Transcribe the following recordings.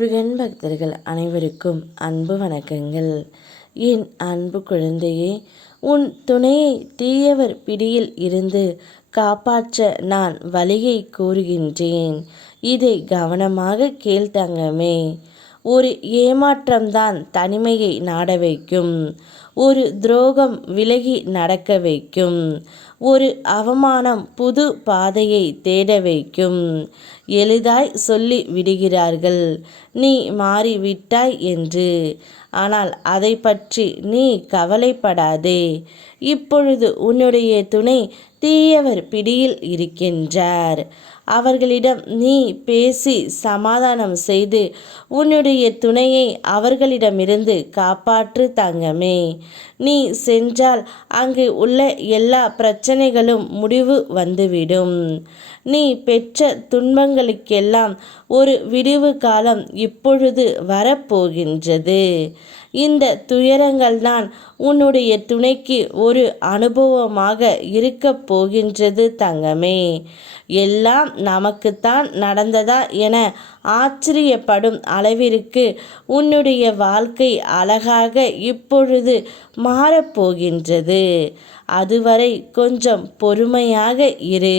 முருகன் பக்தர்கள் அனைவருக்கும் அன்பு வணக்கங்கள். என் அன்பு குழந்தையே, உன் துணையை தீயவர் பிடியில் இருந்து காப்பாற்ற நான் வழியை கூறுகின்றேன். இதை கவனமாக கேள் தங்கமே. ஒரு ஏமாற்றம்தான் தனிமையை நாட வைக்கும். ஒரு துரோகம் விலகி நடக்க வைக்கும். ஒரு அவமானம் புது பாதையை தேட வைக்கும். எளிதாய் சொல்லி விடுகிறார்கள், நீ மாறிவிட்டாய் என்று. ஆனால் அதை பற்றி நீ கவலைப்படாதே. இப்பொழுது உன்னுடைய துணை தீயவர் பிடியில் இருக்கின்றார். அவர்களிடம் நீ பேசி சமாதானம் செய்து உன்னுடைய துணையை அவர்களிடமிருந்து காப்பாற்று தங்கமே. நீ சென்றால் அங்கு உள்ள எல்லா பிரச்சனைகளும் முடிவு வந்துவிடும். நீ பெற்ற துன்பங்களுக்கெல்லாம் ஒரு விடிவு காலம் இப்பொழுது வரப்போகின்றது. இந்த துயரங்கள்தான் உன்னுடைய துணைக்கு ஒரு அனுபவமாக இருக்கப் போகின்றது தங்கமே. எல்லாம் நமக்குத்தான் நடந்ததா என ஆச்சரியப்படும் அளவிற்கு உன்னுடைய வாழ்க்கை அழகாக இப்பொழுது மாறப்போகின்றது. அதுவரை கொஞ்சம் பொறுமையாக இரு.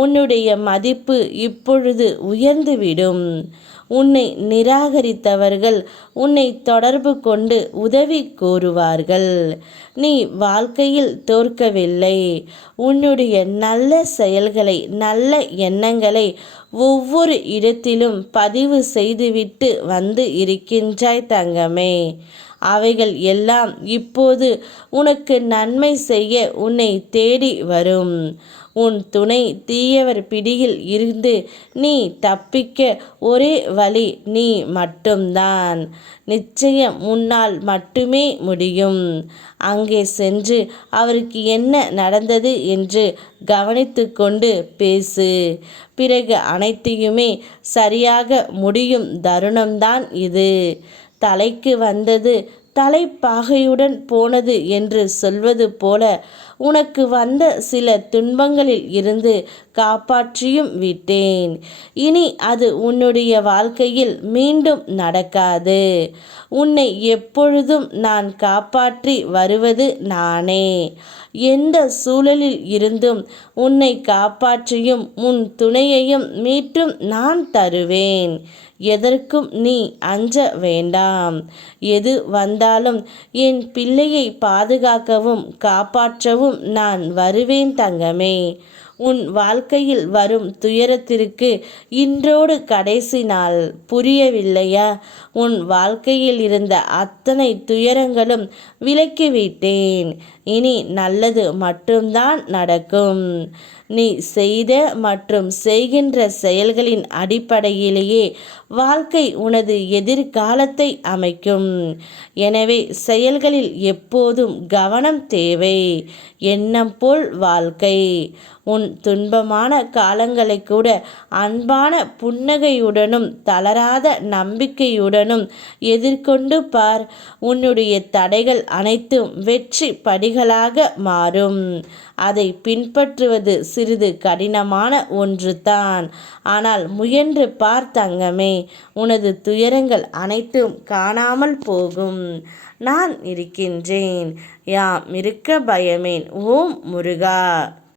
உன்னுடைய மதிப்பு இப்பொழுது உயர்ந்துவிடும். உன்னை நிராகரித்தவர்கள் உன்னை தொடர்பு கொண்டு உதவி கோருவார்கள். நீ வாழ்க்கையில் தோற்கவில்லை. உன்னுடைய நல்ல செயல்களை, நல்ல எண்ணங்களை ஒவ்வொரு இடத்திலும் பதிவு செய்துவிட்டு வந்து இருக்கின்றாய் தங்கமே. அவைகள் எல்லாம் இப்போது உனக்கு நன்மை செய்ய உன்னை தேடி வரும். உன் துணை தீயவர் பிடியில் இருந்து நீ தப்பிக்க ஒரே வழி நீ மட்டும்தான். நிச்சயம் உன்னால் மட்டுமே முடியும். அங்கே சென்று அவருக்கு என்ன நடந்தது என்று கவனித்து கொண்டு பேசு. பிறகு அனைத்தையுமே சரியாக முடியும் தருணம்தான் இது. தலைக்கு வந்தது தலைப்பாகையுடன் போனது என்று சொல்வது போல உனக்கு வந்த சில துன்பங்களில் இருந்து காப்பாற்றியும் விட்டேன். இனி அது உன்னுடைய வாழ்க்கையில் மீண்டும் நடக்காது. உன்னை எப்பொழுதும் நான் காப்பாற்றி வருவது நானே. எந்த சூழலில் இருந்தும் உன்னை காப்பாற்றியும் உன் துணையையும் மீட்டும் நான் தருவேன். எதற்கும் நீ அஞ்ச வேண்டாம். எது வந்தாலும் என் பிள்ளையை பாதுகாக்கவும் காப்பாற்றவும் நான் வருவேன் தங்கமே. உன் வாழ்க்கையில் வரும் துயரத்திற்கு இன்றோடு கடைசி நாள். புரியவில்லையா? உன் வாழ்க்கையில் இருந்த அத்தனை துயரங்களும் விலக்கிவிட்டேன். இனி நல்லது மட்டும்தான் நடக்கும். நீ செய்த மற்றும் செய்கின்ற செயல்களின் அடிப்படையிலேயே வாழ்க்கை உனது எதிர்காலத்தை அமைக்கும். எனவே செயல்களில் எப்போதும் கவனம் தேவை. எண்ணம் போல் வாழ்க்கை. உன் துன்பமான காலங்களை கூட அன்பான புன்னகையுடனும் தளராத நம்பிக்கையுடனும் எதிர்கொண்டு பார். உன்னுடைய தடைகள் அனைத்தும் வெற்றி படிகளாக மாறும். அதை பின்பற்றுவது சிறிது கடினமான ஒன்றுதான். ஆனால் முயன்று பார் தங்கமே. உனது துயரங்கள் அனைத்தும் காணாமல் போகும். நான் இருக்கின்றேன். யாம் இருக்க பயமேன். ஓம் முருகா.